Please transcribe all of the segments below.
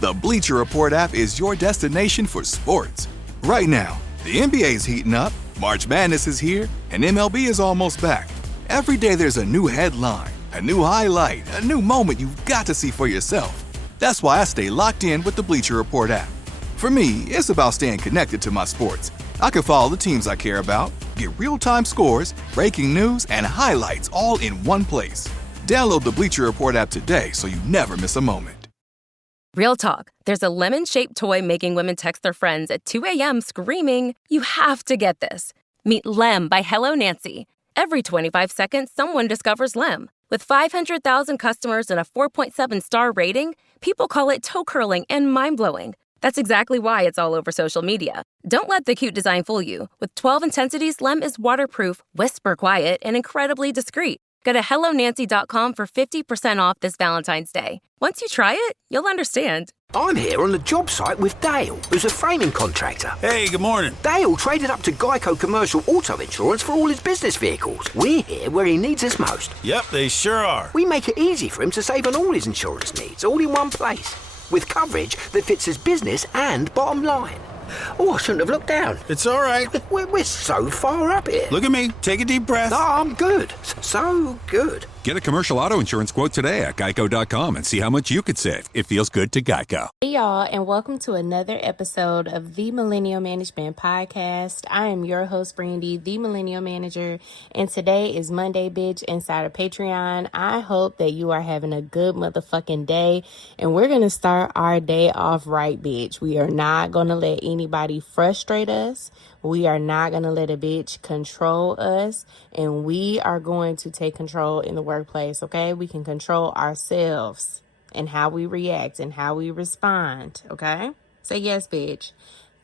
The Bleacher Report app is your destination for sports. Right now, the NBA's heating up, March Madness is here, and MLB is almost back. Every day there's a new headline, a new highlight, a new moment you've got to see for yourself. That's why I stay locked in with the Bleacher Report app. For me, it's about staying connected to my sports. I can follow the teams I care about, get real-time scores, breaking news, and highlights all in one place. Download the Bleacher Report app today so you never miss a moment. Real talk. There's a lemon-shaped toy making women text their friends at 2 a.m. screaming, "You have to get this." Meet Lem by Hello Nancy. Every 25 seconds, someone discovers Lem. With 500,000 customers and a 4.7-star rating, people call it toe-curling and mind-blowing. That's exactly why it's all over social media. Don't let the cute design fool you. With 12 intensities, Lem is waterproof, whisper quiet, and incredibly discreet. Go to HelloNancy.com for 50% off this Valentine's Day. Once you try it, you'll understand. I'm here on the job site with Dale, who's a framing contractor. Hey, good morning. Dale traded up to Geico Commercial Auto Insurance for all his business vehicles. We're here where he needs us most. Yep, they sure are. We make it easy for him to save on all his insurance needs, all in one place, with coverage that fits his business and bottom line. Oh, I shouldn't have looked down. It's all right. We're so far up here. Look at me. Take a deep breath. No, I'm good. So good. Get a commercial auto insurance quote today at geico.com and see how much you could save. It feels good to Geico. Hey, y'all, and welcome to another episode of the Millennial Management Podcast. I am your host, Brandy, the Millennial Manager, and today is Monday, bitch, inside of Patreon. I hope that you are having a good motherfucking day, and we're going to start our day off right, bitch. We are not going to let anybody frustrate us. We are not going to let a bitch control us, and we are going to take control in the workplace, okay? We can control ourselves and how we react and how we respond, okay? Say yes, bitch.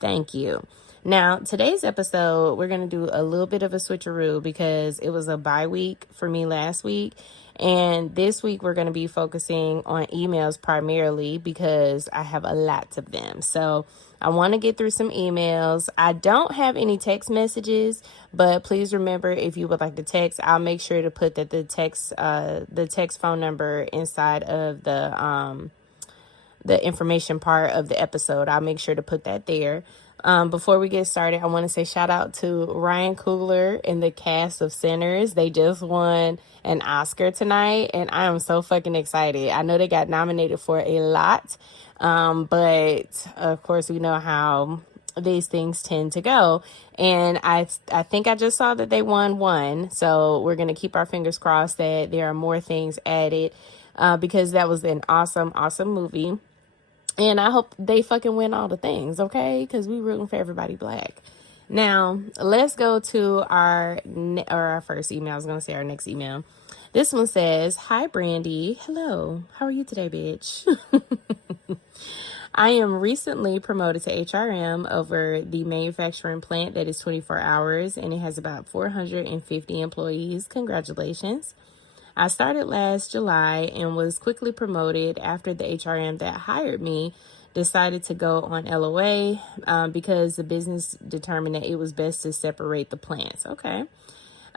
Thank you. Now, today's episode, we're going to do a little bit of a switcheroo because it was a bye week for me last week. And this week, we're going to be focusing on emails primarily because I have a lot of them. So I want to get through some emails. I don't have any text messages, but please remember, if you would like to text, I'll make sure to put that the text phone number inside of the information part of the episode. I'll make sure to put that there. Before we get started, I want to say shout out to Ryan Coogler and the cast of Sinners. They just won an Oscar tonight, and I am so fucking excited. I know they got nominated for a lot, but of course we know how these things tend to go. And I think I just saw that they won one, so we're going to keep our fingers crossed that there are more things added, because that was an awesome, awesome movie. And I hope they fucking win all the things, okay? Because we rooting for everybody black. Now, let's go to our first email. I was going to say our next email. This one says, "Hi, Brandy. Hello. How are you today, bitch?" I am recently promoted to HRM over the manufacturing plant that is 24 hours, and it has about 450 employees. Congratulations. I started last July and was quickly promoted after the HRM that hired me decided to go on LOA because the business determined that it was best to separate the plants. Okay.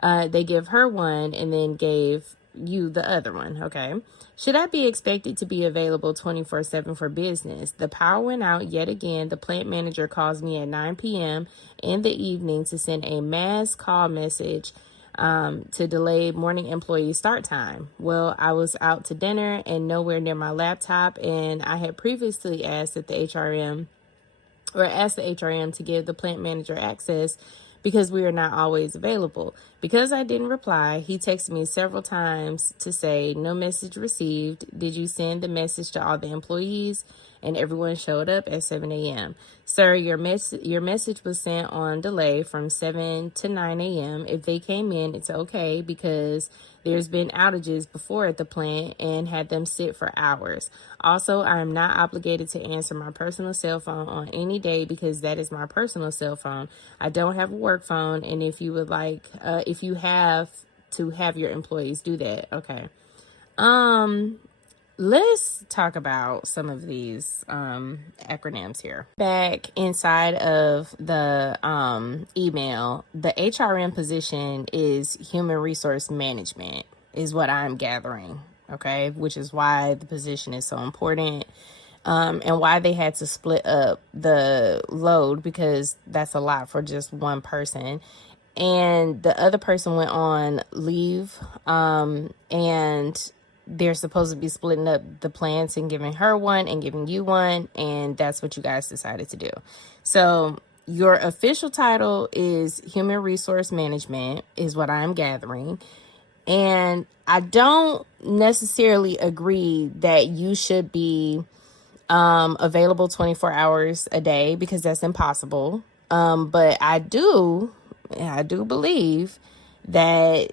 They give her one and then gave you the other one. Okay. Should I be expected to be available 24/7 for business? The power went out yet again. The plant manager calls me at 9 p.m. in the evening to send a mass call message to delay morning employee start time. Well, I was out to dinner and nowhere near my laptop, and I had previously asked the HRM to give the plant manager access because we are not always available. Because I didn't reply, he texted me several times to say, "No message received. Did you send the message to all the employees?" And everyone showed up at 7 a.m. "Sir, your message was sent on delay from 7 to 9 a.m. If they came in, it's okay because there's been outages before at the plant and had them sit for hours. Also, I am not obligated to answer my personal cell phone on any day because that is my personal cell phone. I don't have a work phone, and if you would like, if you have to have your employees do that." Okay. Let's talk about some of these acronyms here. Back inside of the email, the HRM position is human resource management, is what I'm gathering, okay? Which is why the position is so important. and why they had to split up the load, because that's a lot for just one person. And the other person went on leave, and they're supposed to be splitting up the plants and giving her one and giving you one, and that's what you guys decided to do. So your official title is Human Resource Management, is what I'm gathering. And I don't necessarily agree that you should be available 24 hours a day, because that's impossible. But I do believe that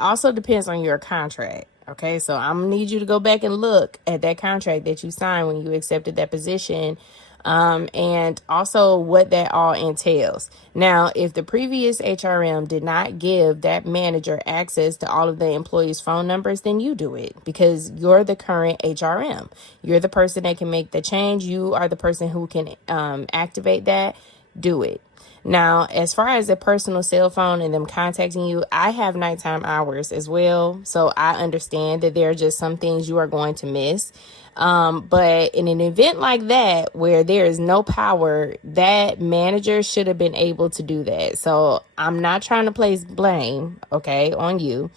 also depends on your contract. Okay, so I'm gonna need you to go back and look at that contract that you signed when you accepted that position, and also what that all entails. Now, if the previous HRM did not give that manager access to all of the employees' phone numbers, then you do it, because you're the current HRM. You're the person that can make the change. You are the person who can activate that. Do it. Now, as far as a personal cell phone and them contacting you, I have nighttime hours as well. So I understand that there are just some things you are going to miss. But in an event like that, where there is no power, that manager should have been able to do that. So I'm not trying to place blame, okay, on you.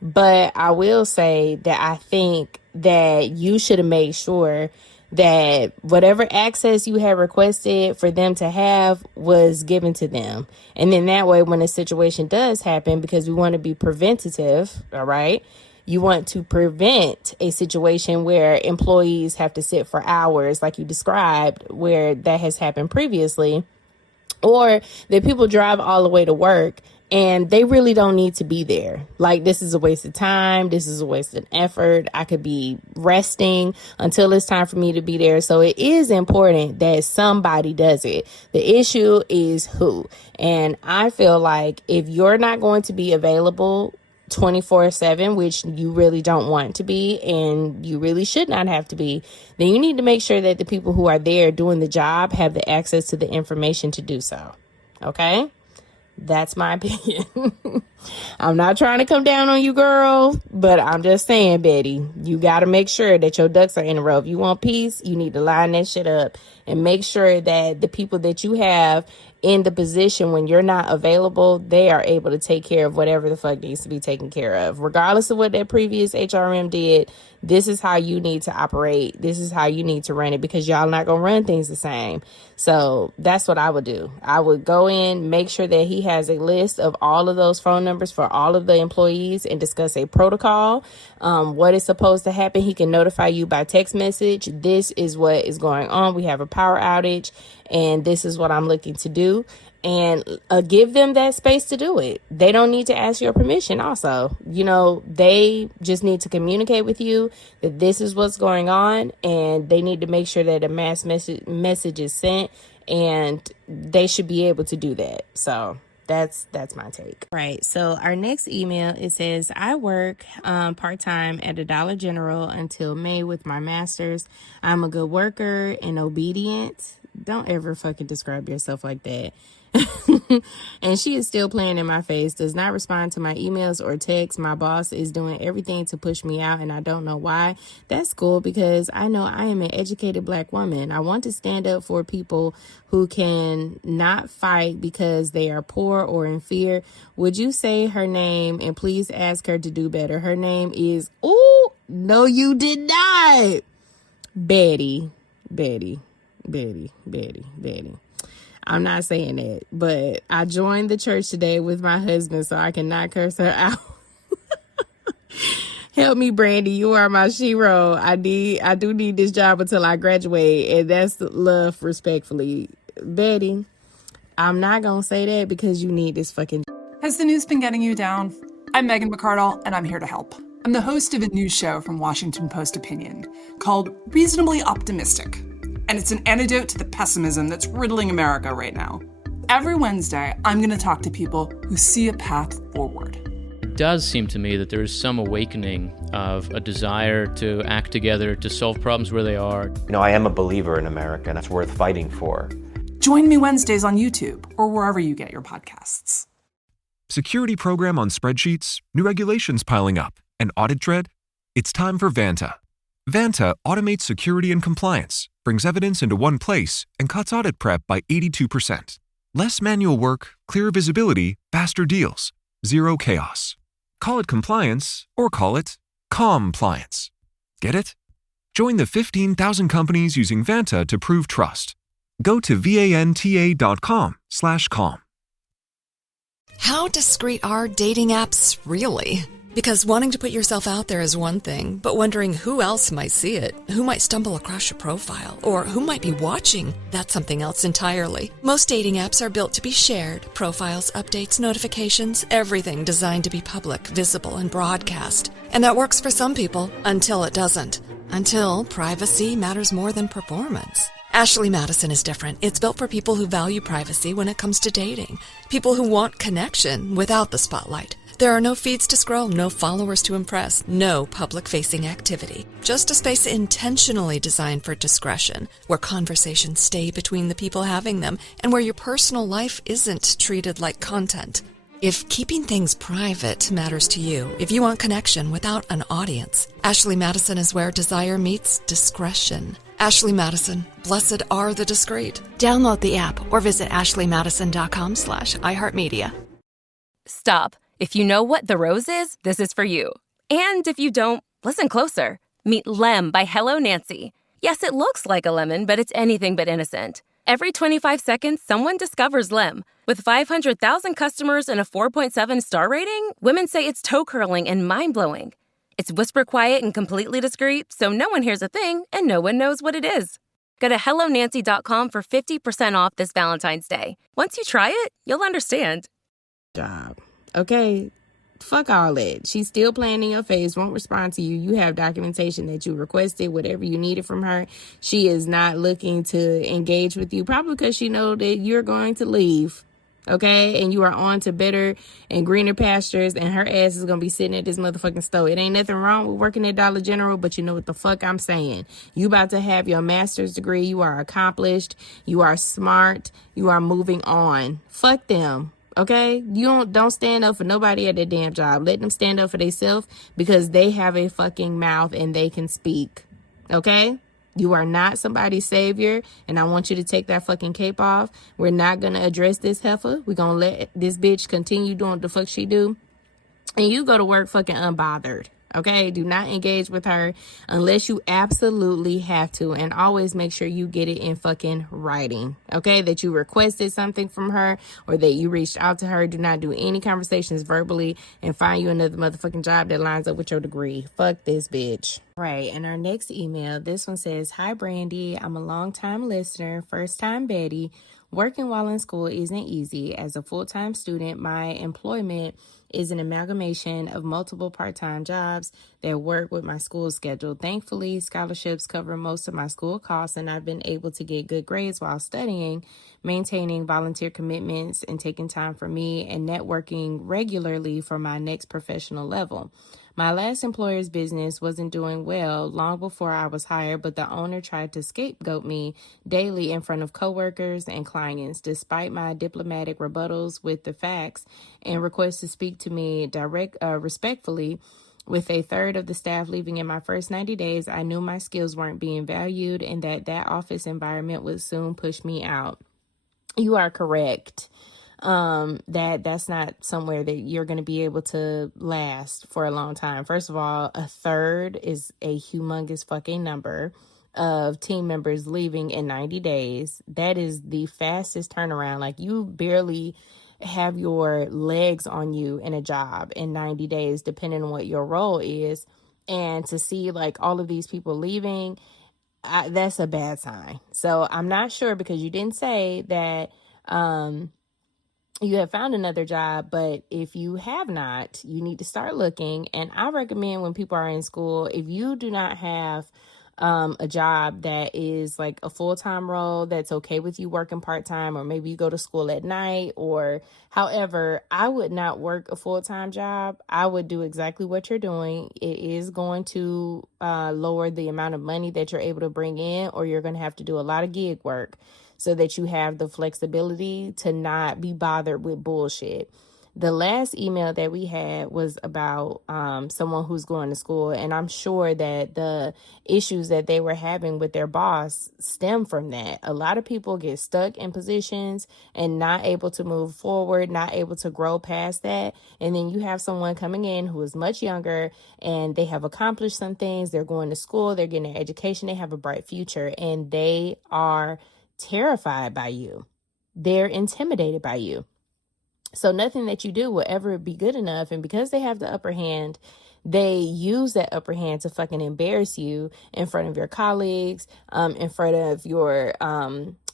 But I will say that I think that you should have made sure that whatever access you had requested for them to have was given to them. And then that way, when a situation does happen, because we want to be preventative, all right, you want to prevent a situation where employees have to sit for hours, like you described, where that has happened previously, or that people drive all the way to work and they really don't need to be there. Like, this is a waste of time. This is a waste of effort. I could be resting until it's time for me to be there. So it is important that somebody does it. The issue is who. And I feel like if you're not going to be available 24/7, which you really don't want to be, and you really should not have to be, then you need to make sure that the people who are there doing the job have the access to the information to do so. Okay? That's my opinion. I'm not trying to come down on you, girl, but I'm just saying, Betty, you got to make sure that your ducks are in a row. If you want peace, you need to line that shit up and make sure that the people that you have in the position when you're not available, they are able to take care of whatever the fuck needs to be taken care of. Regardless of what that previous HRM did, this is how you need to operate. This is how you need to run it, because y'all not going to run things the same. So that's what I would do. I would go in, make sure that he has a list of all of those phone numbers for all of the employees and discuss a protocol. What is supposed to happen. He can notify you by text message. This is what is going on. We have a power outage and this is what I'm looking to do. And give them that space to do it. They don't need to ask your permission also. You know, they just need to communicate with you that this is what's going on, and they need to make sure that a mass message is sent, and they should be able to do that. So that's my take. Right. So our next email, it says, I work part-time at a Dollar General until May with my master's. I'm a good worker and obedient. Don't ever fucking describe yourself like that. And she is still playing in my face, does not respond to my emails or texts. My boss is doing everything to push me out, and I don't know why. That's cool, because I know I am an educated Black woman. I want to stand up for people who can not fight because they are poor or in fear. Would you say her name and please ask her to do better? Her name is, oh, no, you did not. Betty. I'm not saying that, but I joined the church today with my husband so I cannot curse her out. Help me, Brandy. You are my shero. I do need this job until I graduate, and that's love, respectfully. Betty, I'm not going to say that because you need this fucking. Has the news been getting you down? I'm Megan McArdle, and I'm here to help. I'm the host of a news show from Washington Post Opinion called Reasonably Optimistic. And it's an antidote to the pessimism that's riddling America right now. Every Wednesday, I'm going to talk to people who see a path forward. It does seem to me that there is some awakening of a desire to act together, to solve problems where they are. You know, I am a believer in America, and that's worth fighting for. Join me Wednesdays on YouTube or wherever you get your podcasts. Security program on spreadsheets, new regulations piling up, and audit dread? It's time for Vanta. Vanta automates security and compliance, brings evidence into one place, and cuts audit prep by 82%. Less manual work, clearer visibility, faster deals, zero chaos. Call it compliance or call it compliance. Get it? Join the 15,000 companies using Vanta to prove trust. Go to vanta.com/calm. How discreet are dating apps really? Because wanting to put yourself out there is one thing, but wondering who else might see it, who might stumble across your profile, or who might be watching, that's something else entirely. Most dating apps are built to be shared. Profiles, updates, notifications, everything designed to be public, visible, and broadcast. And that works for some people, until it doesn't. Until privacy matters more than performance. Ashley Madison is different. It's built for people who value privacy when it comes to dating. People who want connection without the spotlight. There are no feeds to scroll, no followers to impress, no public-facing activity. Just a space intentionally designed for discretion, where conversations stay between the people having them, and where your personal life isn't treated like content. If keeping things private matters to you, if you want connection without an audience, Ashley Madison is where desire meets discretion. Ashley Madison, blessed are the discreet. Download the app or visit ashleymadison.com/iHeartMedia. Stop. If you know what the rose is, this is for you. And if you don't, listen closer. Meet Lem by Hello Nancy. Yes, it looks like a lemon, but it's anything but innocent. Every 25 seconds, someone discovers Lem. With 500,000 customers and a 4.7 star rating, women say it's toe-curling and mind-blowing. It's whisper quiet and completely discreet, so no one hears a thing and no one knows what it is. Go to HelloNancy.com for 50% off this Valentine's Day. Once you try it, you'll understand. Job. Okay, fuck all that. She's still playing in your face, won't respond to you. You have documentation that you requested, whatever you needed from her. She is not looking to engage with you, probably because she knows that you're going to leave, okay? And you are on to better and greener pastures, and her ass is going to be sitting at this motherfucking stove. It ain't nothing wrong with working at Dollar General, but you know what the fuck I'm saying. You about to have your master's degree. You are accomplished. You are smart. You are moving on. Fuck them. Okay, you don't stand up for nobody at their damn job. Let them stand up for themselves because they have a fucking mouth and they can speak. Okay, you are not somebody's savior, and I want you to take that fucking cape off. We're not gonna address this heifer. We're gonna let this bitch continue doing what the fuck she do, and you go to work fucking unbothered. Okay, do not engage with her unless you absolutely have to, and always make sure you get it in fucking writing. Okay, that you requested something from her or that you reached out to her. Do not do any conversations verbally, and find you another motherfucking job that lines up with your degree. Fuck this bitch. Right, and our next email, this one says, "Hi Brandy, I'm a long-time listener, first-time Betty. Working while in school isn't easy. As a full-time student, my employment is an amalgamation of multiple part-time jobs that work with my school schedule. Thankfully, scholarships cover most of my school costs, and I've been able to get good grades while studying, maintaining volunteer commitments, and taking time for me and networking regularly for my next professional level. My last employer's business wasn't doing well long before I was hired, but the owner tried to scapegoat me daily in front of coworkers and clients. Despite my diplomatic rebuttals with the facts and requests to speak to me respectfully, with a third of the staff leaving in my first 90 days, I knew my skills weren't being valued and that office environment would soon push me out." You are correct. That's not somewhere that you're going to be able to last for a long time. First of all, a third is a humongous fucking number of team members leaving in 90 days. That is the fastest turnaround. Like, you barely have your legs on you in a job in 90 days, depending on what your role is. And to see like all of these people leaving, that's a bad sign. So I'm not sure, because you didn't say that, you have found another job, but if you have not, you need to start looking. And I recommend, when people are in school, if you do not have a job that is like a full-time role that's okay with you working part-time, or maybe you go to school at night, or however, I would not work a full-time job. I would do exactly what you're doing. It is going to lower the amount of money that you're able to bring in, or you're going to have to do a lot of gig work, so that you have the flexibility to not be bothered with bullshit. The last email that we had was about someone who's going to school, and I'm sure that the issues that they were having with their boss stem from that. A lot of people get stuck in positions and not able to move forward, not able to grow past that. And then you have someone coming in who is much younger and they have accomplished some things. They're going to school, they're getting their education, they have a bright future, and they are terrified by you. They're intimidated by you. So nothing that you do will ever be good enough. And because they have the upper hand, they use that upper hand to fucking embarrass you in front of your colleagues, in front of your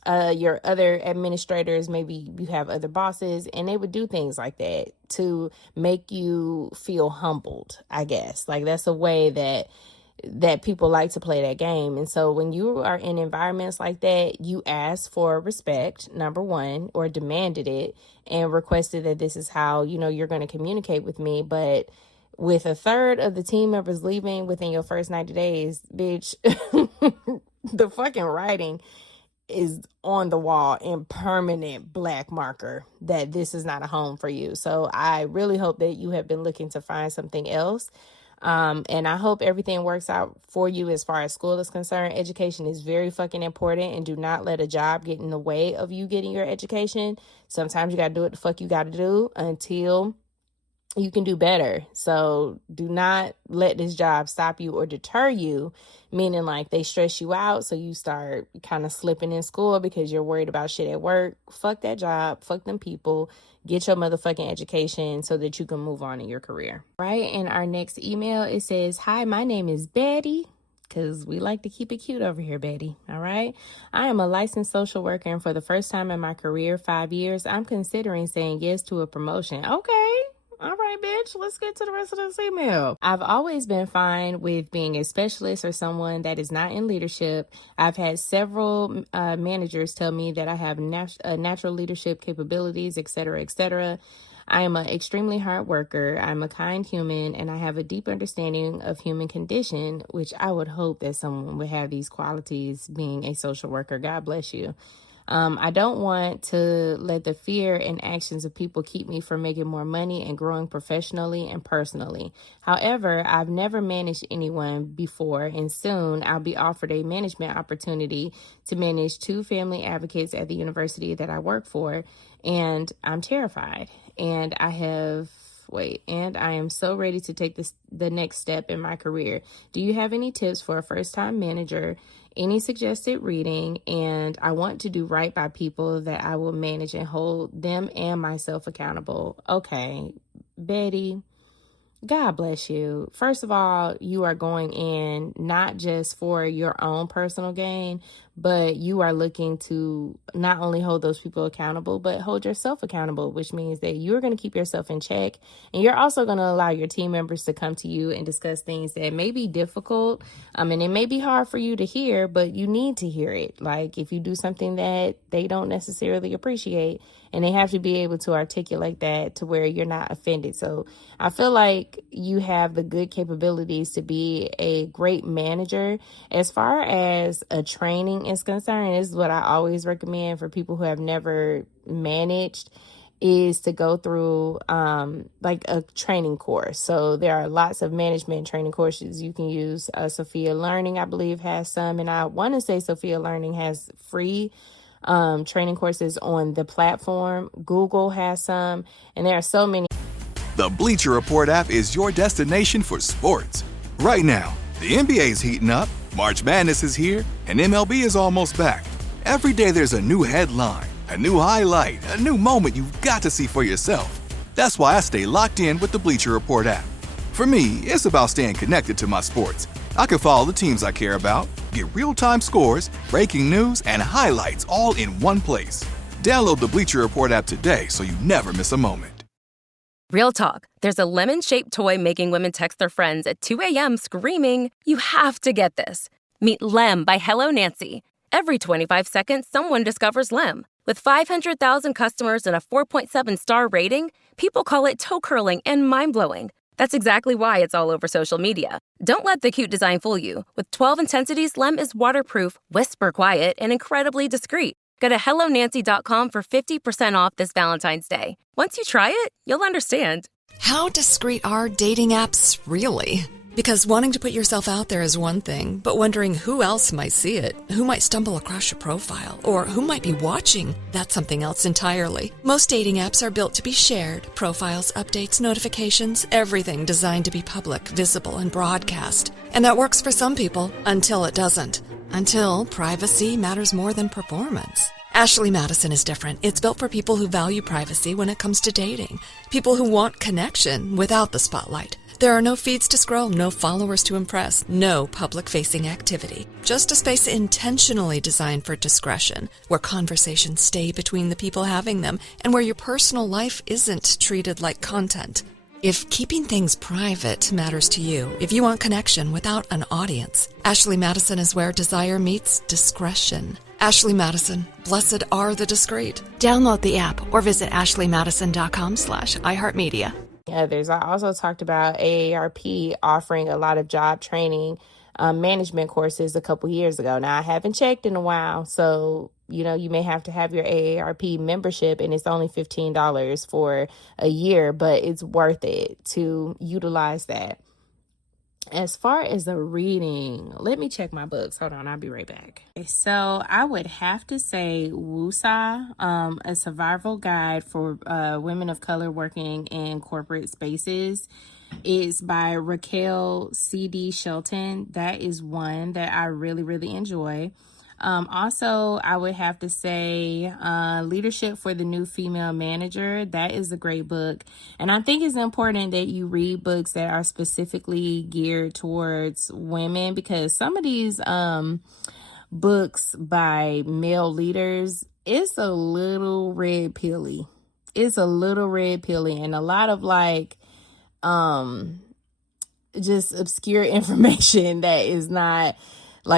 other administrators. Maybe you have other bosses, and they would do things like that to make you feel humbled, I guess. Like, that's a way that people like to play that game. And so when you are in environments like that, you ask for respect, number one, or demanded it and requested that this is how, you're going to communicate with me. But with a third of the team members leaving within your first 90 days, bitch, the fucking writing is on the wall in permanent black marker that this is not a home for you. So I really hope that you have been looking to find something else. And I hope everything works out for you as far as school is concerned. Education is very fucking important, and do not let a job get in the way of you getting your education. Sometimes you got to do what the fuck you got to do until you can do better. So do not let this job stop you or deter you, meaning like they stress you out so you start kind of slipping in school because you're worried about shit at work. Fuck that job. Fuck them people. Get your motherfucking education so that you can move on in your career. Right? In our next email, it says, "Hi, my name is Betty," because we like to keep it cute over here, Betty. All right. "I am a licensed social worker, and for the first time in my career, 5 years, I'm considering saying yes to a promotion." Okay. All right, bitch, let's get to the rest of this email. "I've always been fine with being a specialist or someone that is not in leadership. I've had several managers tell me that I have natural leadership capabilities, etc., etc. I am an extremely hard worker. I'm a kind human, and I have a deep understanding of human condition," which I would hope that someone would have these qualities being a social worker. God bless you. "I don't want to let the fear and actions of people keep me from making more money and growing professionally and personally. However, I've never managed anyone before, and soon I'll be offered a management opportunity to manage 2 family advocates at the university that I work for, and I'm terrified. And I am so ready to take the next step in my career. Do you have any tips for a first-time manager? Any suggested reading? And I want to do right by people that I will manage and hold them and myself accountable." Okay, Betty, God bless you. First of all, you are going in not just for your own personal gain, but you are looking to not only hold those people accountable, but hold yourself accountable, which means that you're going to keep yourself in check. And you're also going to allow your team members to come to you and discuss things that may be difficult. And it may be hard for you to hear, but you need to hear it. Like if you do something that they don't necessarily appreciate, and they have to be able to articulate that to where you're not offended. So I feel like you have the good capabilities to be a great manager. As far as a training is concerned, this is what I always recommend for people who have never managed, is to go through like a training course. So there are lots of management training courses you can use. Sophia Learning, I believe, has some, and I want to say Sophia Learning has free training courses on the platform. Google has some, and there are so many. The Bleacher Report app is your destination for sports. Right now, the NBA is heating up, March Madness is here, and MLB is almost back. Every day there's a new headline, a new highlight, a new moment you've got to see for yourself. That's why I stay locked in with the Bleacher Report app. For me, it's about staying connected to my sports. I can follow the teams I care about, get real-time scores, breaking news, and highlights all in one place. Download the Bleacher Report app today so you never miss a moment. Real talk. There's a lemon-shaped toy making women text their friends at 2 a.m. screaming, "You have to get this." Meet Lem by Hello Nancy. Every 25 seconds, someone discovers Lem. With 500,000 customers and a 4.7-star rating, people call it toe-curling and mind-blowing. That's exactly why it's all over social media. Don't let the cute design fool you. With 12 intensities, Lem is waterproof, whisper quiet, and incredibly discreet. Go to hellonancy.com for 50% off this Valentine's Day. Once you try it, you'll understand. How discreet are dating apps really? Because wanting to put yourself out there is one thing, but wondering who else might see it, who might stumble across your profile, or who might be watching, that's something else entirely. Most dating apps are built to be shared. Profiles, updates, notifications, everything designed to be public, visible, and broadcast. And that works for some people until it doesn't. Until privacy matters more than performance. Ashley Madison is different. It's built for people who value privacy when it comes to dating. People who want connection without the spotlight. There are no feeds to scroll, no followers to impress, no public-facing activity. Just a space intentionally designed for discretion, where conversations stay between the people having them, and where your personal life isn't treated like content. If keeping things private matters to you, if you want connection without an audience, Ashley Madison is where desire meets discretion. Ashley Madison, blessed are the discreet. Download the app or visit ashleymadison.com/iHeartMedia. Others. I also talked about AARP offering a lot of job training management courses a couple years ago. Now, I haven't checked in a while, so you may have to have your AARP membership, and it's only $15 for a year, but it's worth it to utilize that. As far as the reading, let me check my books. Hold on, I'll be right back. So I would have to say Wusa, a survival guide for women of color working in corporate spaces. It's by Raquel C.D. Shelton. That is one that I really, really enjoy. Also, I would have to say Leadership for the New Female Manager. That is a great book. And I think it's important that you read books that are specifically geared towards women, because some of these books by male leaders, it's a little red pilly. It's a little red pilly, and a lot of just obscure information that is not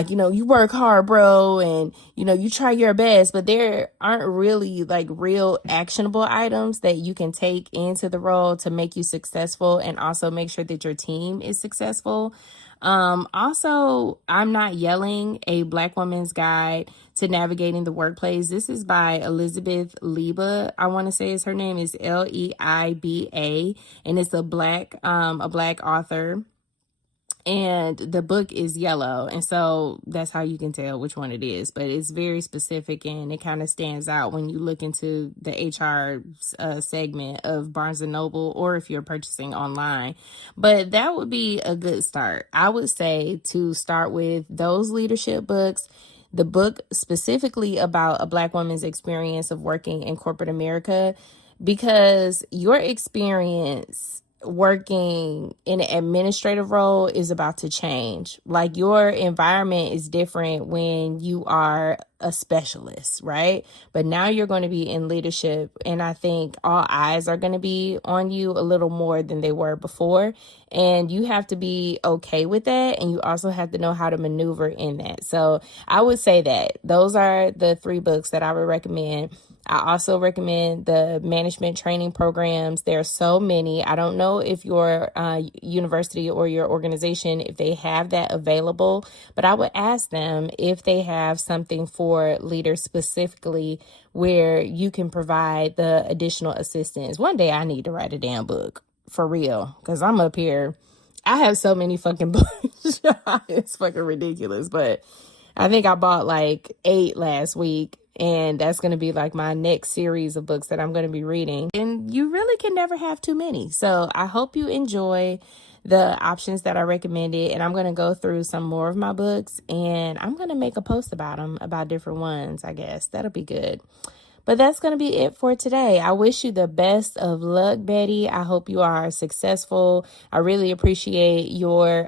you work hard, bro, and, you try your best, but there aren't really real actionable items that you can take into the role to make you successful and also make sure that your team is successful. Also, I'm Not Yelling, a Black Woman's Guide to Navigating the Workplace. This is by Elizabeth Leiba. I want to say her name is Leiba, and it's a black author. And the book is yellow, and so that's how you can tell which one it is. But it's very specific, and it kind of stands out when you look into the HR segment of Barnes & Noble, or if you're purchasing online. But that would be a good start. I would say to start with those leadership books, the book specifically about a Black woman's experience of working in corporate America, because your experience working in an administrative role is about to change. Your environment is different when you are a specialist, right? But now you're going to be in leadership, and I think all eyes are going to be on you a little more than they were before, and you have to be okay with that, and you also have to know how to maneuver in that. So I would say that those are the 3 books that I would recommend. I also recommend the management training programs. There are so many. I don't know if your university or your organization, if they have that available, but I would ask them if they have something for leaders specifically where you can provide the additional assistance. One day I need to write a damn book, for real, because I'm up here. I have so many fucking books. It's fucking ridiculous, but I think I bought 8 last week. And that's going to be my next series of books that I'm going to be reading. And you really can never have too many. So I hope you enjoy the options that I recommended. And I'm going to go through some more of my books, and I'm going to make a post about them, about different ones, I guess. That'll be good. But that's going to be it for today. I wish you the best of luck, Betty. I hope you are successful. I really appreciate your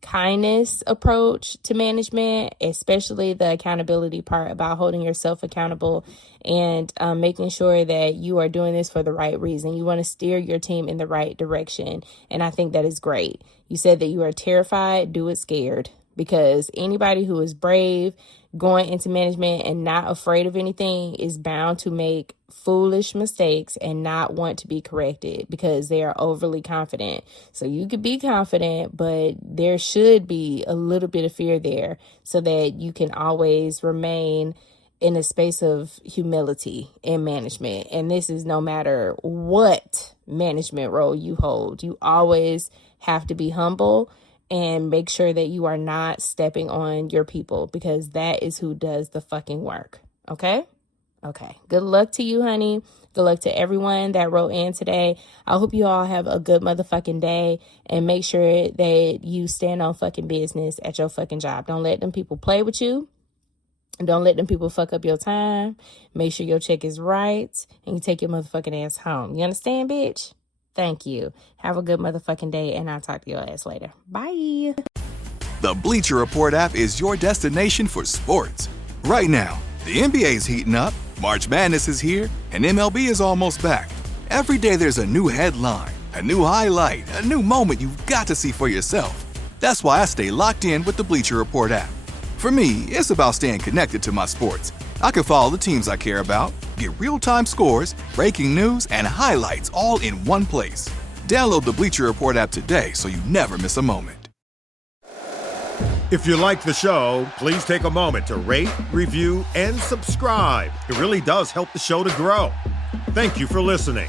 kindness approach to management, especially the accountability part about holding yourself accountable and making sure that you are doing this for the right reason. You want to steer your team in the right direction. And I think that is great. You said that you are terrified, do it scared, because anybody who is brave going into management and not afraid of anything is bound to make foolish mistakes and not want to be corrected because they are overly confident. So you could be confident, but there should be a little bit of fear there so that you can always remain in a space of humility in management. And this is no matter what management role you hold. You always have to be humble and make sure that you are not stepping on your people, because that is who does the fucking work. Okay? Okay. Good luck to you, honey. Good luck to everyone that wrote in today. I hope you all have a good motherfucking day, and make sure that you stand on fucking business at your fucking job. Don't let them people play with you. Don't let them people fuck up your time. Make sure your check is right, and you take your motherfucking ass home. You understand, bitch? Thank you. Have a good motherfucking day, and I'll talk to your ass later. Bye. The Bleacher Report app is your destination for sports. Right now, the NBA's heating up, March Madness is here, and MLB is almost back. Every day there's a new headline, a new highlight, a new moment you've got to see for yourself. That's why I stay locked in with the Bleacher Report app. For me, it's about staying connected to my sports. I can follow the teams I care about, get real-time scores, breaking news, and highlights all in one place. Download the Bleacher Report app today so you never miss a moment. If you like the show, please take a moment to rate, review, and subscribe. It really does help the show to grow. Thank you for listening.